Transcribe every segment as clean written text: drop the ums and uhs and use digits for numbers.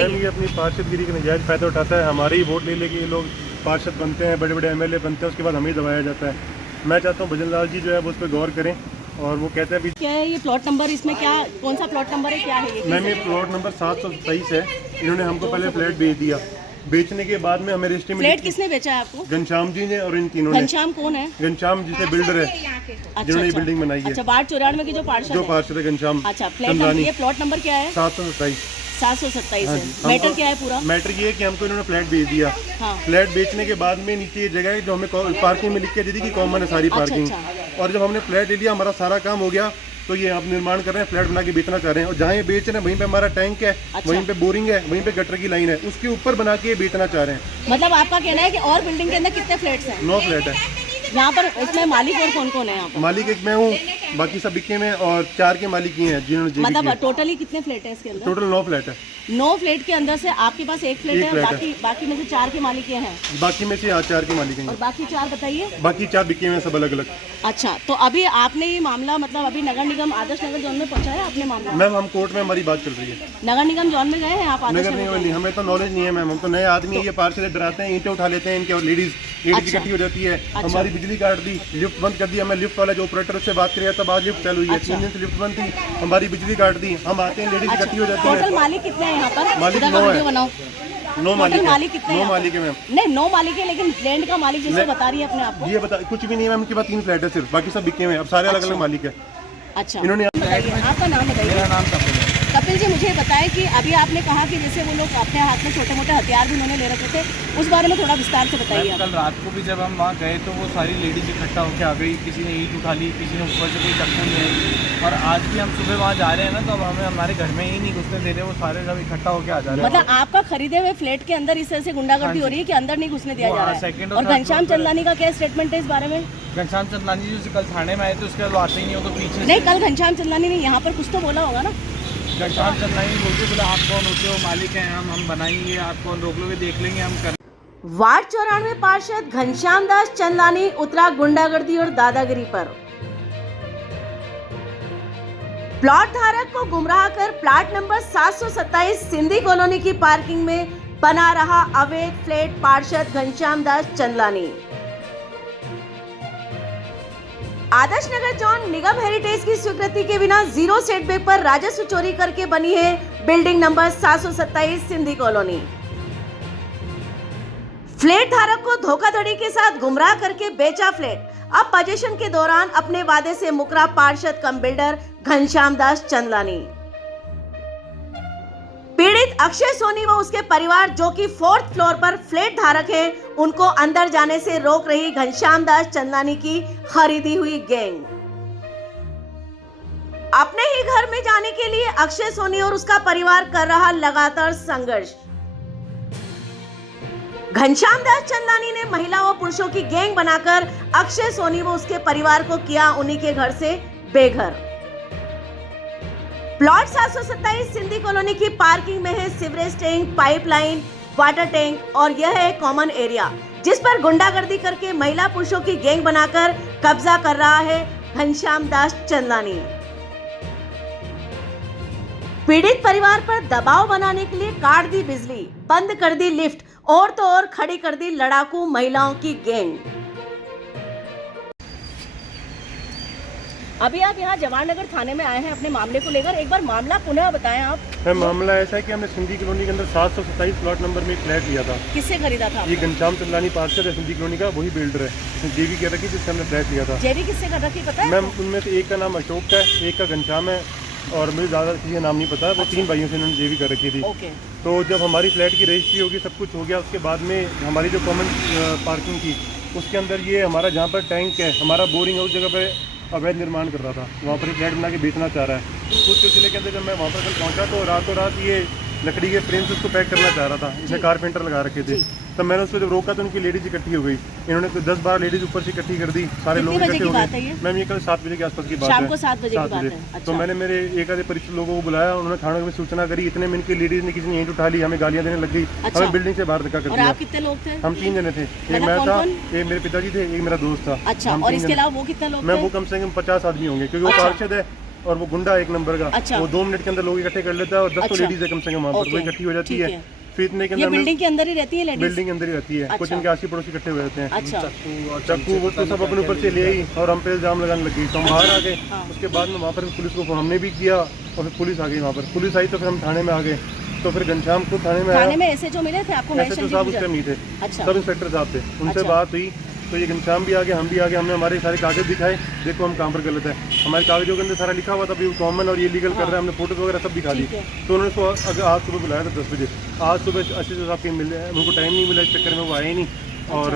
Ma'am ये अपनी पार्षदगिरी का नजायज़ फ़ायदा उठाता है, हमारे ही वोट ले लेके ये लोग पार्षद बनते हैं, बड़े बड़े एमएलए बनते हैं, उसके बाद हमें दबाया जाता है। मैं चाहता हूँ भजन लाल जी जो है वो उस पर गौर करें और वो कहते हैं क्या है ये प्लॉट नंबर, इसमें क्या कौन सा प्लॉट नंबर है, क्या है ये? मैम ये प्लॉट नंबर 727 है। इन्होंने हमको पहले फ्लैट बेच दिया, बेचने के बाद में हमें रजिस्ट्री में फ्लैट किसने बेचा है आपको? घनश्याम जी ने और इन तीनों ने। घनश्याम कौन है? घनश्याम जिसे बिल्डर है जिन्होंने ये बिल्डिंग बनाई है। अच्छा, वार्ड 94 की जो पार्षद जो है। पार्षद है घनश्याम। अच्छा, फ्लैट नंबर, ये प्लॉट नंबर क्या है? 727 है। मैटर क्या है पूरा? मैटर ये है कि हमको इन्होंने फ्लैट बेच दिया। हाँ। फ्लैट बेचने के बाद में नीचे ये जगह है जो हमें पार्किंग में लिख के दी थी कि कॉमन है सारी पार्किंग। और जब हमने फ्लैट ले लिया हमारा सारा काम हो गया तो ये आप निर्माण कर रहे हैं, फ्लैट बना के बेचना चाह रहे हैं। और जहाँ ये बेच रहे हैं वहीं पे हमारा टैंक है, वहीं पे बोरिंग है, वहीं पे गटर की लाइन है, उसके ऊपर बना के ये बेचना चाह रहे हैं। मतलब आपका कहना है कि और बिल्डिंग के अंदर कितने फ्लैट्स हैं? 9 फ्लैट है यहाँ पर। इसमें मालिक और कौन कौन है यहाँ पर? मालिक एक मैं हूँ, बाकी सब बिके में, और 4 के मालिक ही हैं जिन्होंने मतलब टोटली कितने फ्लैट है इसके अंदर? टोटल 9 फ्लैट है। 9 फ्लैट के अंदर से आपके पास एक फ्लैट है, बाकी में से 4 के मालिक हैं। बाकी में से यहाँ 4 के मालिक हैं। और बाकी 4 बताइए। बाकी 4 बिके हुए हैं सब अलग अलग। अच्छा, तो अभी आपने ये मामला मतलब अभी नगर निगम आदर्श नगर जोन में पहुंचाया आपने मामला? मैम हम कोर्ट में हमारी बात चल रही है। नगर निगम जोन में गए हैं आप? नगर निगम नहीं, हमें तो नॉलेज नहीं है मैम, हम तो नए आदमी है। ये पार्षद डराते हैं, ईंटें उठा लेते हैं इनके, और लेडीज इकट्ठी हो जाती है। हमारी बिजली काट दी, लिफ्ट बंद कर दिया। मैं लिफ्ट वाला जो ऑपरेटर से बात करिए तब आज लिफ्ट चालू हुई है। 3 दिन से लिफ्ट बंद थी, हमारी बिजली काट दी। हम आते हैं, लेडीज इकट्ठी हो जाती है। टोटल मालिक कितने हैं यहाँ पर? मालिक 9 है। 9 मालिक कितने? 9 मालिक है मैम। नहीं, 9 मालिक है, लेकिन लैंड का मालिक जिसको बता रही है अपने आप को? ये बता कुछ भी नहीं है मैम, उनके पास 3 फ्लैट है सिर्फ, बाकी सब बिके हुए हैं। अब सारे अलग अलग मालिक है। अच्छा, इन्होंने आपका नाम बताइए। मेरा नाम कपिल है। कपिल जी, मुझे बताएं कि अभी आपने कहा कि जैसे वो लोग अपने हाथ में छोटे मोटे हथियार भी उन्होंने ले रखे थे, उस बारे में थोड़ा विस्तार से बताइए। कल रात को भी जब हम वहाँ गए तो वो सारी लेडीज इकट्ठा होकर आ गई, किसी ने ईंट उठा ली, किसी ने ऊपर से कोई चक्कू ले आई। और आज भी हम सुबह वहाँ जा रहे हैं ना, तो अब हमें हमारे घर में ही नहीं घुसने दे रहे, वो सारे सब इकट्ठा होकर आ जा रहे हैं। मतलब आपका खरीदे हुए फ्लैट के अंदर इस तरह से गुंडागर्दी हो रही है कि अंदर नहीं घुसने दिया जा रहा है। और घनश्याम चंदलानी का क्या स्टेटमेंट है इस बारे में? घनश्याम चंदलानी जी कल थाने में आए थे, उसके बाद आते ही नहीं हो तो पीछे नहीं, कल घनश्याम चंदलानी ने यहाँ पर कुछ तो बोला होगा ना? घनश्याम चंदलानी बोलते बोले आप कौन होते हो, मालिक हैं हम बनाएंगे, आप कौन रोक लोगे, देख लेंगे हम कर। वार्ड 94 पार्षद घनश्याम दास चंदलानी उतरा गुंडागर्दी और दादागिरी पर। प्लॉट धारक को गुमराह कर प्लॉट नंबर 727 सिंधी कॉलोनी की पार्किंग में बना रहा अवैध फ्लैट पार्षद घनश्याम दास चंदलानी। आदर्श नगर जोन निगम हेरिटेज की स्वीकृति के बिना 0 सेटबैक पर राजस्व चोरी करके बनी है building number 727 Sindhi colony. Flat धारक को धोखाधड़ी के साथ गुमराह करके बेचा फ्लैट। अब पोजीशन के दौरान अपने वादे से मुकरा पार्षद कम बिल्डर घनश्याम दास चंदलानी। पीड़ित अक्षय सोनी व उसके परिवार जो कि 4th फ्लोर पर फ्लैट धारक हैं, उनको अंदर जाने से रोक रही घनश्याम दास चंदलानी की खरीदी हुई गैंग। अपने ही घर में जाने के लिए अक्षय सोनी और उसका परिवार कर रहा लगातार संघर्ष। घनश्याम दास चंदलानी ने महिला व पुरुषों की गैंग बनाकर अक्षय सोनी व उसके परिवार को किया उन्हीं के घर से बेघर। प्लॉट 727 सिंधी कॉलोनी की पार्किंग में है sewerage tank, pipeline, water tank और यह है कॉमन एरिया, जिस पर गुंडागर्दी करके महिला पुरुषों की गैंग बनाकर कब्जा कर रहा है घनश्याम दास चंदलानी। पीड़ित परिवार पर दबाव बनाने के लिए काट दी बिजली, बंद कर दी लिफ्ट और तो और खड़ी कर दी लड़ाकू महिलाओं की गैंग। अभी आप यहाँ जवाहरनगर थाने में आए हैं अपने मामले को लेकर, एक बार मामला पुनः बताएं आप। मामला ऐसा है कि हमने सिंधी कॉलोनी के अंदर 727 प्लॉट नंबर में एक फ्लैट लिया था। किससे खरीदा था? ये घनश्याम चंदलानी पार्षद है सिंधी कॉलोनी का, वही बिल्डर है। जेबी कह रखी जिससे हमने फ्लैट लिया था। जेबी किससे कर रखी पता है? मैम उनमें से एक का नाम अशोक है, एक का घनश्याम है, और मुझे ज़्यादा किसी का नाम नहीं पता। वो 3 भाइयों से इन्होंने जेबी कर रखी थी। तो जब हमारी फ्लैट की रजिस्ट्री होगी, सब कुछ हो गया, उसके बाद में हमारी जो कॉमन पार्किंग थी उसके अंदर ये हमारा जहाँ पर टैंक है, हमारा बोरिंग है, उस जगह पर अवैध निर्माण कर रहा था। वहाँ पर फ्लैट बना के बेचना चाह रहा है। उस सिलसिले के अंदर जब मैं वहाँ पर कल पहुँचा तो रातों रात ये लकड़ी के फ्रेम से उसको पैक करना चाह रहा था। इसमें कारपेंटर लगा रखे थे। तब मैंने उसको जब रोका तो उनकी लेडीज इकट्ठी हो गई। इन्होंने 10-12 लेडीज ऊपर से इकट्ठी कर दी, सारे लोग इकट्ठे हो गए। मैम ये कल 7 बजे के आसपास की बात है। शाम को 7 बजे की बात है। अच्छा। तो मैंने मेरे एक आधे परिचित लोगों को बुलाया, उन्होंने थाने में सूचना करी। इतने में इनकी लेडीज ने किसी ने ईंट उठा ली, हमें गालियां देने लग गई। हमें बिल्डिंग से बाहर धक्का कर दिया। आप कितने लोग थे? हम 3 जने थे। एक मैं था, एक मेरे पिताजी थे, एक मेरा दोस्त था। अच्छा, और इसके अलावा वो कितने लोग? मैं वो कम से कम 50 आदमी होंगे, क्योंकि वो पार्षद है, और वो गुंडा एक नंबर का, अच्छा। वो 2 मिनट के अंदर लोग इकट्ठे कर लेता है और 10 तो अच्छा। लेडीज है कम से कम वहाँ पर, वो ओके। इकट्ठी हो जाती ठीक है। फिर इतने के ये अंदर बिल्डिंग के अंदर ही रहती है लेडीज? बिल्डिंग के अंदर ही रहती है। कुछ अच्छा। इनके आसी पड़ोसी इकट्ठे हुए रहते हैं, अच्छा। चक्कू वो तो सब अपने ऊपर से ले आई और हम पे इल्जाम लगाने लग गई। तो हम बाहर आ गए, हाँ। उसके बाद में वहाँ पर पुलिस को हमने भी किया और फिर पुलिस आ गई। वहाँ पर पुलिस आई तो फिर हम थाने में आ गए। तो फिर घनश्याम खुद थाने में आया। थाने में ऐसे जो मिले थे आपको? ऐसे तो साहब उस टाइम नहीं थे, अच्छा। सब इंस्पेक्टर साहब थे, उनसे अच्छा। बात हुई तो ये घनश्याम भी आ गए, हम भी आ गए। हमने हमारे सारे कागज दिखाए, देखो हम कहाँ पर गलत है। हमारे कागजों के अंदर सारा लिखा हुआ था, अभी कॉमन और ये लीगल कर रहे हैं, हमने फोटो वगैरह सब दिखा दी। ठीक है। तो उन्होंने उसको अगर आज सुबह बुलाया था 10 बजे, आज सुबह अस्सी साहब के मिले, उनको टाइम नहीं मिला, इस चक्कर में वो आए ही नहीं। और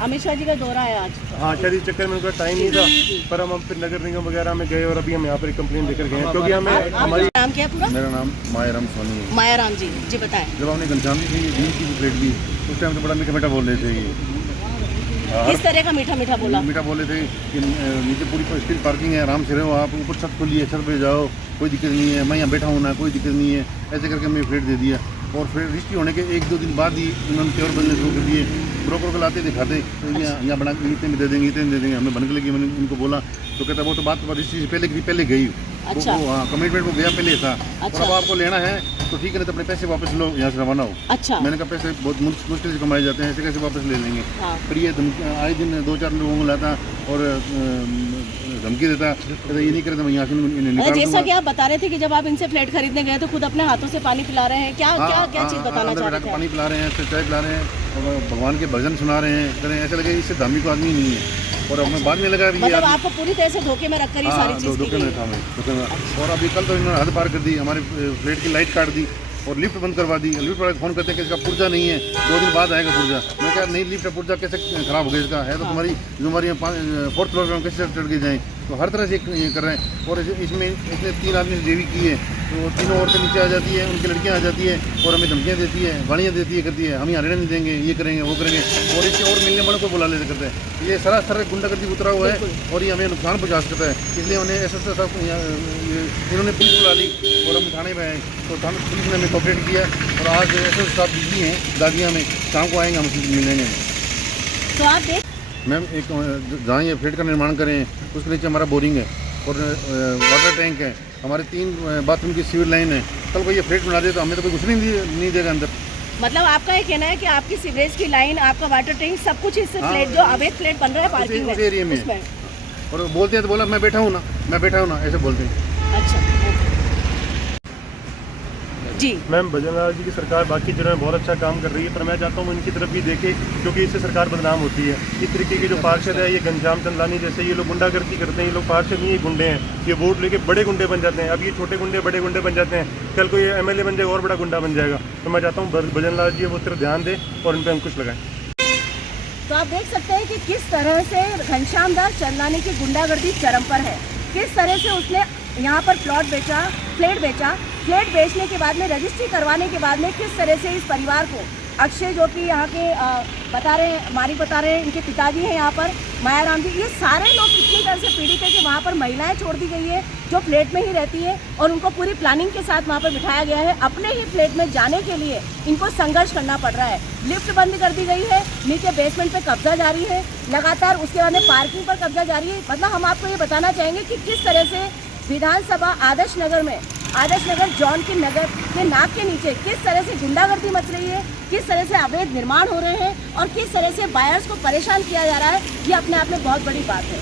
अमित शाह जी का दौरा है आज? हाँ, शायद इस चक्कर में उनका टाइम नहीं था, पर हम फिर नगर निगम वगैरह में गए और अभी हम यहाँ पर एक कंप्लेन लेकर गए हैं, क्योंकि हमें हमारी। नाम क्या है पूरा? मेरा नाम मायाराम सोनी है। मायाराम जी, जी बताएं। जब हमने घनश्याम जी की डील की प्लेट दी, उस टाइम तो बड़ा मीठा मीठा बोल रहे थे। ये किस तरह का मीठा मीठा बोला? मीठा बोल रहे थे कि नीचे पूरी स्टील पार्किंग है, आराम से रहो आप, ऊपर छत खुली है, छत पे जाओ, कोई दिक्कत नहीं है, मैं यहाँ बैठा हूँ ना, कोई दिक्कत नहीं है। ऐसे करके हमें फ्लैट दे दिया और फिर रजिस्ट्री होने के 1-2 दिन बाद ही उन्होंने प्योर बनने शुरू कर दिए। ब्रोकर को लाते दिखाते तो यहाँ बना के इतने में दे देंगे, इतने में दे देंगे। हमें बनने लगी, मैंने उनको बोला तो कहता वो तो बात रजिस्ट्री से पहले गई। अच्छा। वो हाँ, कमिटमेंट वो गया पहले था। अच्छा। और अब आपको लेना है तो ठीक है, नहीं तो अपने पैसे वापस लो, यहाँ से रवाना हो। अच्छा। मैंने कहा पैसे बहुत मुश्किल से कमाए जाते हैं, ऐसे कैसे वापस ले लेंगे। हाँ। फिर ये आए दिन 2-4 लोगों को लाता और धमकी देता, कहता ये नहीं करे तो मैं यहाँ से निकाल जैसा दूंगा। कि आप बता रहे थे कि जब आप इनसे फ्लैट खरीदने गए तो खुद अपने हाथों से पानी पिला रहे हैं, क्या क्या क्या चीज बताना अंदर चाह बैठा रहे के थे? पानी पिला रहे हैं, फिर चाय पिला रहे हैं और भगवान के भजन सुना रहे हैं, कह रहे हैं ऐसा लगे इससे धार्मिक आदमी नहीं है। और हमें बाद में लगा मतलब आपको पूरी तरह से धोखे में रखकर ये सारी चीज की धोखे गई में है। था हमें, धोखे में। और अभी कल तो इन्होंने हद पार कर दी, हमारे फ्लैट की लाइट काट दी और लिफ्ट बंद करवा दी। लिफ्ट वाले फ़ोन करते हैं कि इसका पुर्जा नहीं है, 2 दिन बाद आएगा पुर्जा। मैं कहा नहीं, लिफ्ट का पुर्जा कैसे खराब हो गया इसका है, तो तुम्हारी जिम्मेवारी 4th फ्लोर पर हम कैसे चढ़ के जाएँ। तो हर तरह से ये कर रहे हैं। और इसमें इसने 3 आदमी से जेवी की है, तो तीनों औरतें नीचे आ जाती है, उनकी लड़कियां आ जाती है और हमें धमकियां देती है, गाड़ियाँ देती है, करती है हम यहाँ रहने नहीं देंगे, ये करेंगे वो करेंगे। और इससे और मिलने वालों को बुला लेते करते हैं। ये सरासर गुंडागर्दी उतरा हुआ है और ये हमें नुकसान पहुँचा सकता है। इसलिए उन्हें एसएसपी साहब इन्होंने पुलिस बुला ली और हम थाने में आए, तो थाने पुलिस ने हमें कोऑपरेट किया। और आज एसएसपी साहब बिजली हैं दादिया में, शाम को आएंगे, हम मिलेंगे। तो आप देख मैम एक जहाँ ये फ्लैट का निर्माण करें उसके नीचे हमारा बोरिंग है और वाटर टैंक है, हमारे 3 बाथरूम की सीवर लाइन है। कल को ये फ्लैट बना दे तो हमें तो कोई कुछ नहीं देगा अंदर। मतलब आपका ये कहना है कि आपकी सीवरेज की लाइन, आपका वाटर टैंक, सब कुछ इस हाँ, फ्लैट जो अवैध फ्लैट बन रहा है पार्किंग उस एरिया में उसमें। और बोलते हैं तो बोला मैं बैठा हूँ ना, ऐसे बोलते हैं। अच्छा जी। मैम भजनलाल जी की सरकार बाकी जिलों में बहुत अच्छा काम कर रही है, पर मैं चाहता हूँ इनकी तरफ भी देखे, क्योंकि इससे सरकार बदनाम होती है। इस तरीके के जो पार्षद है, ये घनश्याम चंदलानी जैसे ये लोग गुंडागर्दी करते हैं, ये लोग पार्षद नहीं, ये गुंडे हैं। ये वोट लेके बड़े गुंडे बन जाते हैं। अब ये छोटे गुंडे बड़े गुंडे बन जाते हैं, कल को ये MLA बन जाएगा और बड़ा गुंडा बन जाएगा। तो मैं चाहता हूँ भजनलाल जी वो तरफ ध्यान दें और इन पर अंकुश लगाएं। तो आप देख सकते हैं कि किस तरह से घनश्याम दास चंदलानी की गुंडागर्दी चरम पर है। किस तरह से उसने यहाँ पर प्लॉट बेचा, फ्लैट बेचा, फ्लैट बेचने के बाद में रजिस्ट्री करवाने के बाद में किस तरह से इस परिवार को, अक्षय जो कि यहाँ के बता रहे हैं, मारी बता रहे हैं, इनके पिताजी हैं यहाँ पर मायाराम जी, ये सारे लोग कितनी तरह से पीड़ित है कि वहाँ पर महिलाएं छोड़ दी गई है जो फ्लैट में ही रहती है और उनको पूरी प्लानिंग के साथ वहाँ पर बिठाया गया है। अपने ही फ्लैट में जाने के लिए इनको संघर्ष करना पड़ रहा है। लिफ्ट बंद कर दी गई है, नीचे बेसमेंट पे कब्जा जारी है लगातार, उसके बाद में पार्किंग पर कब्जा जारी है। मतलब हम आपको ये बताना चाहेंगे कि किस तरह से विधानसभा आदर्श नगर जॉन की नगर के नाक के नीचे किस तरह से गुंडागर्दी मच रही है, किस तरह से अवैध निर्माण हो रहे हैं और किस तरह से बायर्स को परेशान किया जा रहा है। ये अपने आप में बहुत बड़ी बात है।